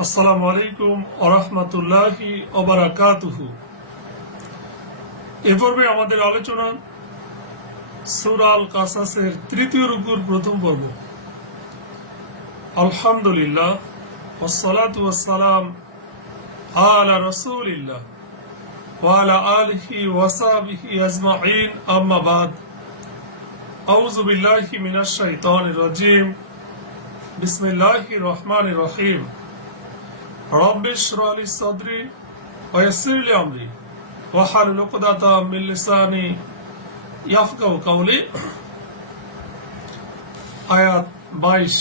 আসসালামু আলাইকুম ওরহমতুল্লাহি ওবারাকাতুহু। এ পর্বে আমাদের আলোচনা সূরা আল কাসাসের তৃতীয় রুকুর প্রথম পর্ব। আলহামদুলিল্লাহ ওয়াসসালাতু ওয়াসসালাম আলা রাসূলিল্লাহ ওয়া আলা আলিহি ওয়া সাহবিহি আজমাইন, আম্মা বাদ। আউযু বিল্লাহি মিনাশ শাইতানির রাজীম। বিসমিল্লাহির রহমানির রহিম। رب اشرح لي صدري ويسر لي امري واحلل عقدة من لساني يفقهوا قولي। আয়াত 22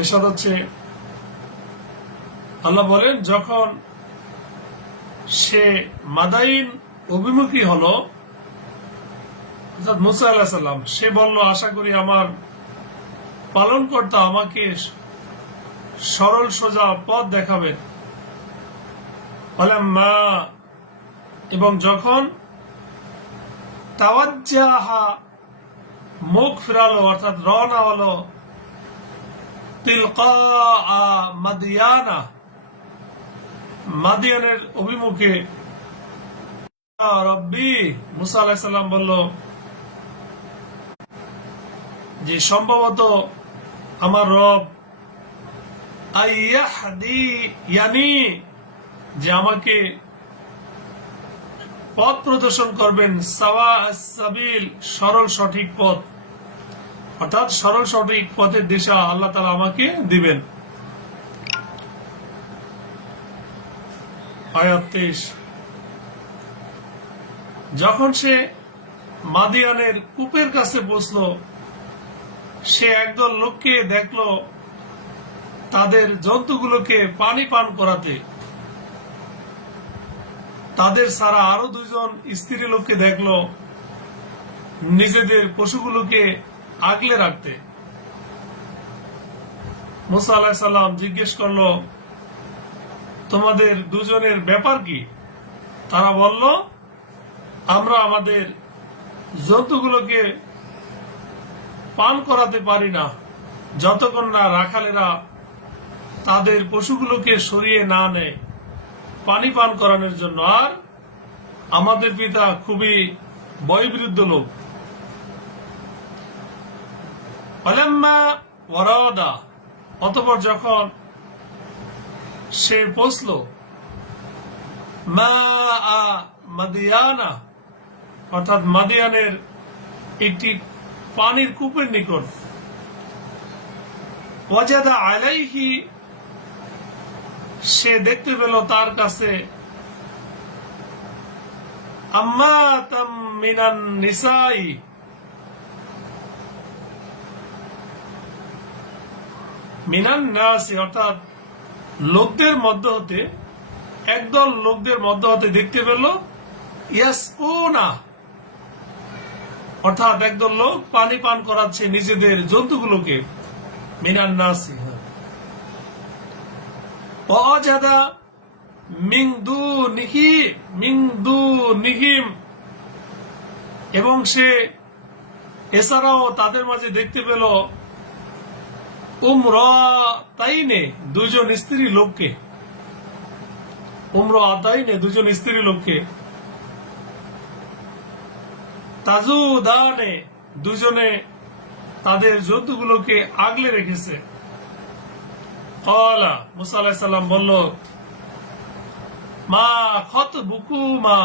এরশাদ হচ্ছে, আল্লাহ বলেন, যখন সে মাদাইন অভিমুখী হলো, অর্থাৎ মুসা আলাইহিস সালাম, সে বলল, আশা করি আমার পালনকর্তা আমাকে সরল সোজা পথ দেখাবেন। এবং যখন তাওয়াজ্জাহা মুখ ফিরালো, অর্থাৎ রওনা হলো, তিলকা মাদিয়ানা, মাদিয়ানের অভিমুখে, রব্বি, মুসা আলাইহিস সালাম বলল যে সম্ভবত আমার রব যে আমাকে পথ প্রদর্শন করবেন, সাওয়া সাবিল, সরল সঠিক পথ, অর্থাৎ সরল সঠিক পথের দিশা আল্লাহ তাআলা আমাকে দিবেন। আয়াত 23। যখন সে মাদিয়ানের কূপের কাছে পৌঁছল, সে একদল লোককে দেখল তাদের জন্তুগুলোকে পানি পান করাতে, তাদের ছাড়া আরো দুইজন স্ত্রী লোককে দেখলো নিজেদের পশুগুলোকে আগলে রাখতে। মুসা আলাইহিস সালাম জিজ্ঞেস করলো, তোমাদের দুজনের ব্যাপার কি? তারা বলল, আমরা আমাদের জন্তুগুলোকে পান করাতে পারি না যতক্ষণ না রাখালেরা তাদের পশুগুলোকে সরিয়ে না নেয় পানি পান করানোর জন্য, আর আমাদের পিতা খুবই বয়োবৃদ্ধ লোক। অতঃপর যখন সে পৌঁছল মাদিয়ানা, অর্থাৎ মাদিয়ানের একটি পানির কূপের নিকট, ওয়াজাদা আলাইহি, সে দেখতে পেল তার কাছে আম্মাতাম মিনান নিসাই, মিনান নাসি, অর্থাৎ লোকদের মধ্য হতে, একদল লোকদের মধ্য হতে দেখতে পেল ইয়াসকুনা, অর্থাৎ একদল লোক পানি পান করাচ্ছে নিজেদের জন্তুগুলোকে। মিনান নাসি, ওয়াজাদা মিন দুনিহিম, এবং সে এছাড়াও তাদের মাঝে দেখতে পেল উমরাতাইনে, দুজন স্ত্রী লোককে, উমরাতাইনে, দুজন স্ত্রী লোককে, তাজুদানে, দুজনে তাদের জন্তুগুলোকে আগলে রেখেছে। ক্বালা, মুসা আলাইহিস সালাম বলল, মা খাতবুকুমা,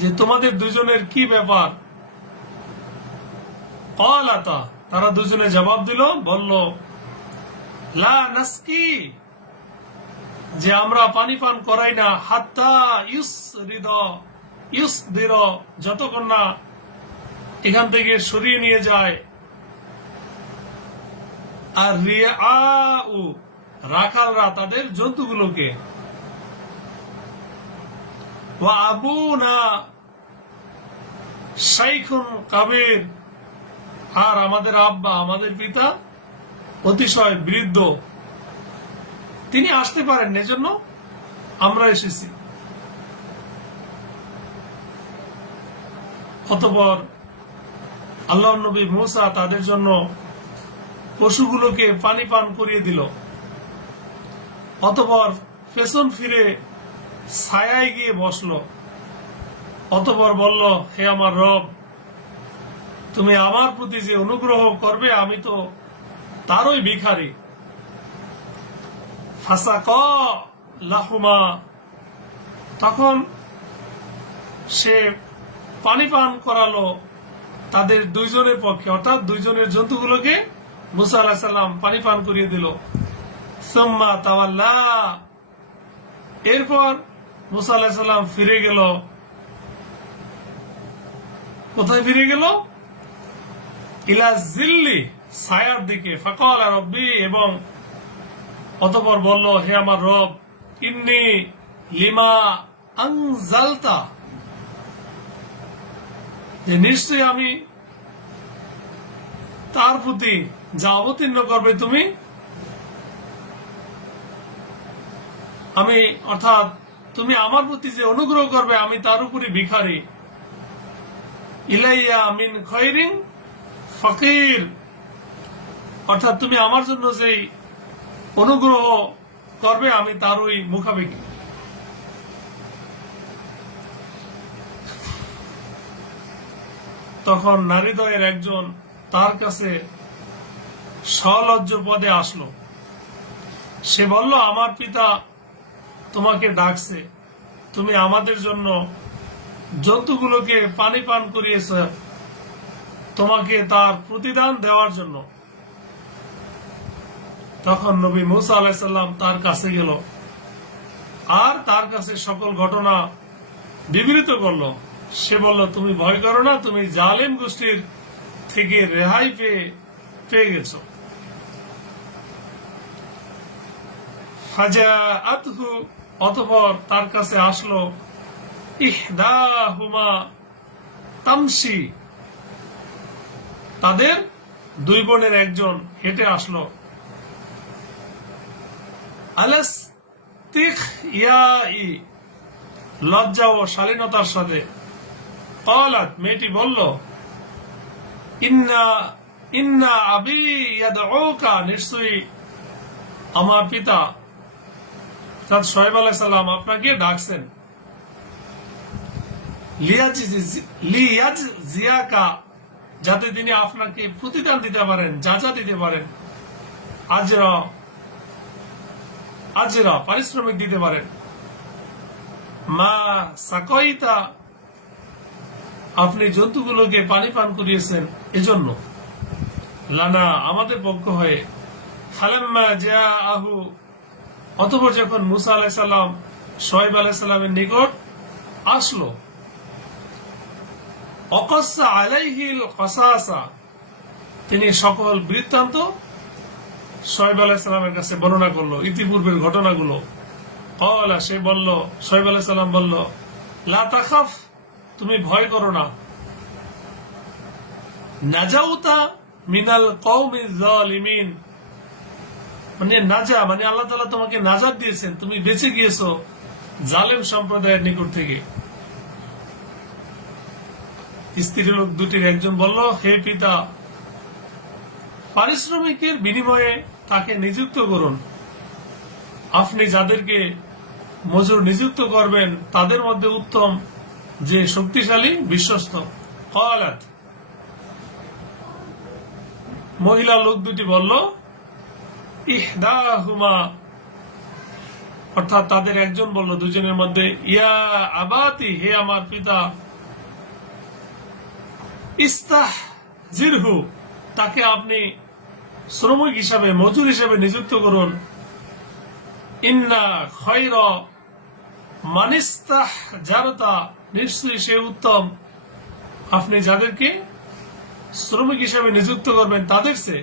যে তোমাদের দুজনের কি ব্যাপার? ক্বালাতা, তারা দুজনে জবাব দিল, বলল, লা নাসকি, যে আমরা পানি পান করাই না, হাত্তা ইউসদির, যতক্ষণ না এখান থেকে সরিয়ে নিয়ে যায়, আর রিআউ, রাখালরা তাদের জন্তুগুলোকে, ওয়া আবুনা শাইখুন কাবীর, আর আমাদের আব্বা, আমাদের পিতা অতিশয় বৃদ্ধ, তিনি আসতে পারেন, এজন্য আমরা এসেছি। অতঃপর আল্লাহর নবী মুসা তাদের জন্য পশুগুলোকে পানি পান করিয়ে দিল। অতঃপর পেছন ফিরে ছায়ায় গিয়ে বসলো। অতঃপর বলল, হে আমার রব, তুমি আমার প্রতি যে অনুগ্রহ করবে আমি তো তারই ভিখারি। ফাসাকা লাহুমা, তখন সে পানি পান করালো তাদের দুইজনের পক্ষে, অর্থাৎ দুইজনের জন্তুগুলোকে মুসা আলাইহিস সালাম পানি পান করিয়ে দিল। সুম্মা তাওয়াল্লা, এরপর মুসা আলাইহিস সালাম ফিরে গেল। কোথায় ফিরে গেল? ইলা জিল্লি, ছায়ার দিকে। ফাকালা রব্বি, এবং অতঃপর বলল, হে আমার রব, ইন্নী লিমা আনজালতা, যে নিশ্চয়ই আমি তার প্রতি যা অবতীর্ণ করবে তুমি, আমি অর্থাৎ তুমি আমার প্রতি যে অনুগ্রহ করবে আমি তার উপরই ভিখারি। ইলাইয়া মিন খৈরিন ফকির, অর্থাৎ তুমি আমার জন্য যেই অনুগ্রহ করবে আমি তারই মুখাপেক্ষী। তখন নারীদ্বয়ের একজন তার কাছে সলজ্জ পদে আসলো। সে বলল, আমার পিতা তোমাকে ডাকছে, তুমি আমাদের জন্য জন্তুগুলোকে পানি পান করিয়েছ, তোমাকে তার প্রতিদান দেওয়ার জন্য। তখন নবী মুসা আলাইহিস সালাম তার কাছে গেল আর তার কাছে সকল ঘটনা বিবৃত করলো। সে বলল, তুমি ভয় করো না, তুমি জালেম গোষ্ঠীর থেকে রেহাই পেয়ে গেছো। ফাজাআতহু, অতঃপর তার কাছে আসলো ইহদাহুমা তামশি, তাদের দুই বোনের একজন হেঁটে আসলো। আলাস্তিখয়াই, লজ্জা ও শালীনতার সাথে। ক্বালাত, মেয়েটি বলল, ইন্না আবি ইয়াদউকা, নিশ্চয়ই আমার পিতা অর্থাৎ শোয়েব আলাইহিস সালাম আপনাকে ডাকছেন। লিয়াজজিয়াকা, যাতে তিনি আপনাকে প্রতিদান দিতে পারেন, যাজা দিতে পারেন, আজরা পারিশ্রমিক দিতে পারেন। মা সাকাইতা, আপনি জন্তুগুলোকে পানি পান করিয়েছেন এজন্য, লানা, আমাদের পক্ষ হয়ে। ফালাম্মা জাআহু, অতঃপর যখন মুসা আলাইহিস সালাম শোয়েব আলাইহিস সালামের নিকট আসলো, অকসা আলাইহিল কসাসা, তিনি সকল বৃত্তান্ত শোয়েব আলাইহিস সালামের কাছে বর্ণনা করলো, ইতিপূর্বের ঘটনাগুলো। ক্বালা, সে বলল, শোয়েব আলাইহিস সালাম বলল, লা তাখাফ, তুমি ভয় করো না। নাজাউতা মিনাল কওমিজ জালিমিন, মানে নাজা মানে আল্লাহ তাআলা তোমাকে নাজাত দিয়েছেন, তুমি বেঁচে গিয়েছো জালেম সম্প্রদায়ের নিকট থেকে। স্ত্রী লোক দুটির একজন বলল, হে পিতা, পারিশ্রমিকের বিনিময়ে তাকে নিযুক্ত করুন। আপনি যাদেরকে মজুর নিযুক্ত করবেন তাদের মধ্যে উত্তম যে শক্তিশালী, বিশ্বস্ত। ক্বালাত, মহিলা লোক দুটি বলল, ইহদাহুমা, অর্থাৎ তাদের একজন বলল দুজনের মধ্যে, ইয়া আবাতি, হে আমার পিতা, ইস্তাহজিরহু, তাকে আপনি শ্রমিক হিসাবে, মজুর হিসাবে নিযুক্ত করুন। ইন্না খায়রা মানিস্তাহজারতা, নিশ্চয়ই সে উত্তম, আপনি যাদেরকে শ্রমিক হিসাবে নিযুক্ত করবেন তাদের সে।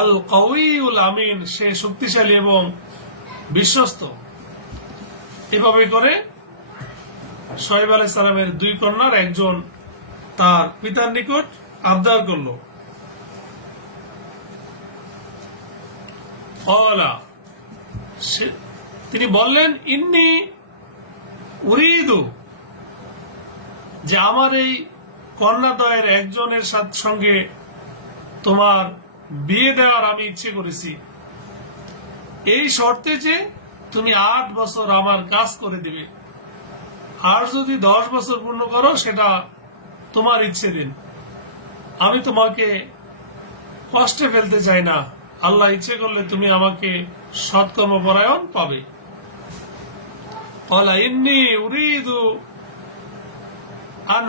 আল কাউইউল আমিন, সে শক্তিশালী এবং বিশ্বস্ত। এভাবে করে শোয়েব আলাইহিস সালামের দুই কন্যার একজন তার পিতার নিকট আবদার করল। তিনি বললেন, ইন্নী উরিদু, যে আমার এই কন্যাদ্বয়ের একজনের সঙ্গে তোমার বিয়ে দেওয়ার আমি ইচ্ছে করেছি, এই শর্তে যে তুমি 8 বছর আমার কাজ করে দিবে, আর যদি 10 বছর পূর্ণ করো সেটা তোমার ইচ্ছে দিন, আমি তোমাকে কষ্টে ফেলতে চাই না, আল্লাহ ইচ্ছে করলে তুমি আমাকে সৎকর্মপরায়ণ পাবে। قال إني أريد أن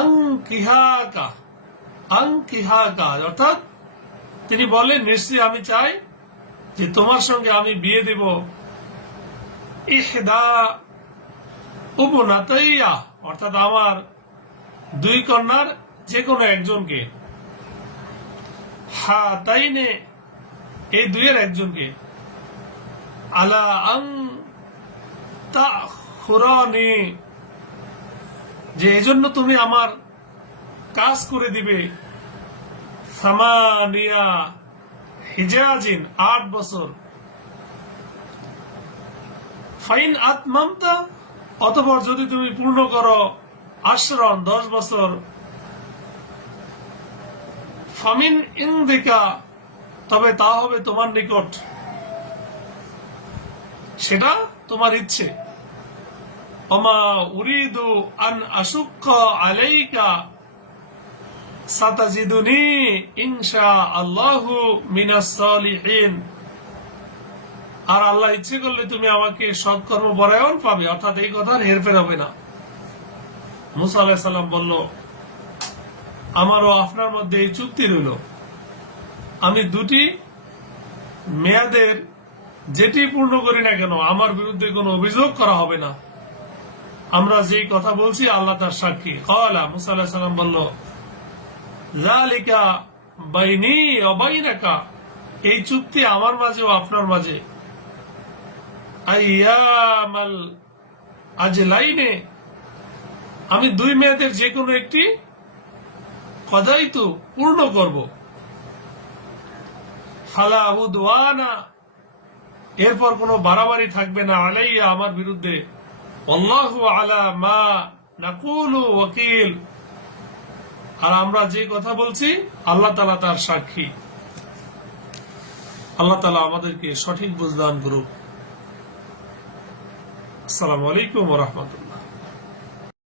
أنكحك অর্থাৎ তিনি বলেন নিশ্চয়ই আমি চাই যে তোমার সঙ্গে আমি বিয়ে দেব ইহদা উবনাতাইয়া, অর্থাৎ আমার 2 কন্যার যে কোনো একজনকে, হাতাইনে এই 2-এর একজনকে, আলা আন তাখুরানি যে এজন্য তুমি আমার কাজ করে দিবে, সামানিয়া হিজাজিন 8 বছর, ফাইন আতমামতা অতঃপর যদি তুমি পূর্ণ করো 10 বছর, ফামিন ইনদিকা তবে তা হবে তোমার নিকট, সেটা তোমার ইচ্ছে। ওমা উরিদু আন আশুক্কা আলাইকা সাতাজিদুনি ইনশাআল্লাহু মিনাস সালিহিন, আর আল্লাহ ইচ্ছে করলে তুমি আমাকে সৎকর্মপরায়ণ পাবে, অর্থাৎ এই কথার হেরফের হবে না। মুসা আলাইহিস সালাম বলল, আমারও আপনার মধ্যে এই চুক্তি রইল, আমি 2টি মেয়াদের যেটি পূর্ণ করি না কেন আমার বিরুদ্ধে কোনো অভিযোগ করা হবে না, আমরা যেই কথা বলছি আল্লাহ তার সাক্ষী। ক্বালা মুসা আলাইহিস সালাম বলল, যালিকা বাইনি ওয়া বাইনাকা, এই চুক্তি আমার মাঝে ও আপনার মাঝে, আইয়ামাল আজলাইনে, আমি 2 মেয়াদের যে কোনো একটি কদাইতু পূর্ণ করব, ফালা উদওয়ানা এরপর কোনো বাড়াবাড়ি থাকবে না, আলাইয়া আমার বিরুদ্ধে, আল্লাহু আলা মা নাকুলু ওয়াকিল, আর আমরা যে কথা বলছি আল্লাহ তাআলা তার সাক্ষী। আল্লাহ তাআলা আমাদেরকে সঠিক বুঝ দান করুক। আসসালামু আলাইকুম ওয়া রাহমাতুল্লাহ।